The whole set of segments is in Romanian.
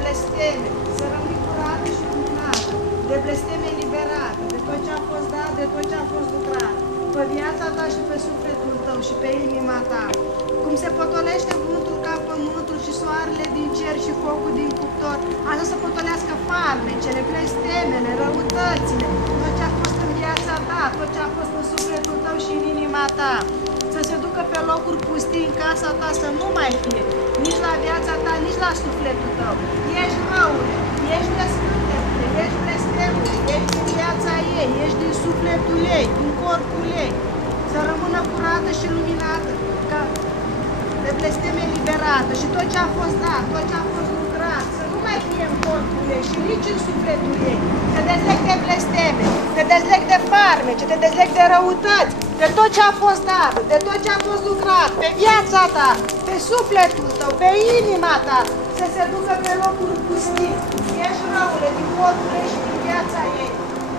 blesteme, să rămâi curată și luminată, de blesteme eliberată, de tot ce a fost dat, de tot ce a fost lucrat, pe viața ta și pe sufletul tău și pe inima ta. Cum se potolește vântul ca pământul și soarele din cer și focul din cuptor, așa să potolească farmecele, blestemele, răutățile, tot ce a fost în viața ta, tot ce a fost în sufletul tău și în inima ta. Să se ducă pe locuri pustii în casa ta, să nu mai fie, nici la viața ta, nici la sufletul tău. Ești răule, ești descântecule, ești blestemule, ești din viața ei, ești din sufletul ei, din corpul ei. Să rămână curată și luminată, ca de blesteme liberată și tot ce a fost dat, tot ce a fost lucrat, să nu mai fie în corpul ei și nici în sufletul ei. Te dezleg de blesteme, te dezleg de farmece, te dezleg de răutăți, de tot ce a fost dat, de tot ce a fost lucrat, pe viața ta, pe sufletul tău, pe inima ta, să se ducă pe locuri pustii. Ești răule din corpul ei și din viața ei.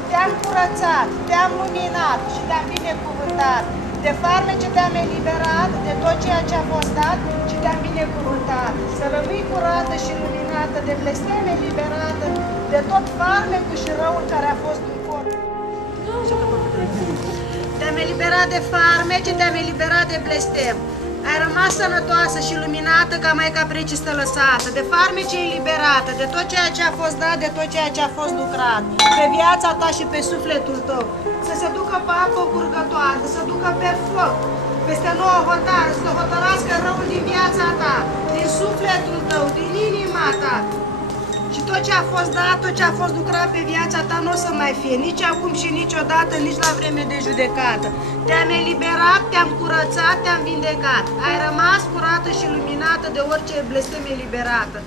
Te-am curățat, te-am luminat și te-am binecuvântat. De farmece te-am eliberat, de tot ceea ce a fost dat și te-am binecuvântat. Să rămâi curată și luminată, de blesteme eliberată, de tot farmecul și răul care a fost în corp. Te-am eliberat de farmece, te-am eliberat de blestem. Ai rămas sănătoasă și luminată ca Maica Precistă lăsată, de farmece eliberată, de tot ceea ce a fost dat, de tot ceea ce a fost lucrat, pe viața ta și pe sufletul tău. Să se ducă pe apă curgătoare, să se ducă pe foc, peste nouă hotare, să hotărască răul din viața ta, din sufletul tău, din inima ta. Și tot ce a fost dat, tot ce a fost lucrat pe viața ta nu o să mai fie, nici acum și niciodată, nici la vreme de judecată. Te-am eliberat, te-am curățat, te-am vindecat. Ai rămas curată și luminată de orice blestem eliberată.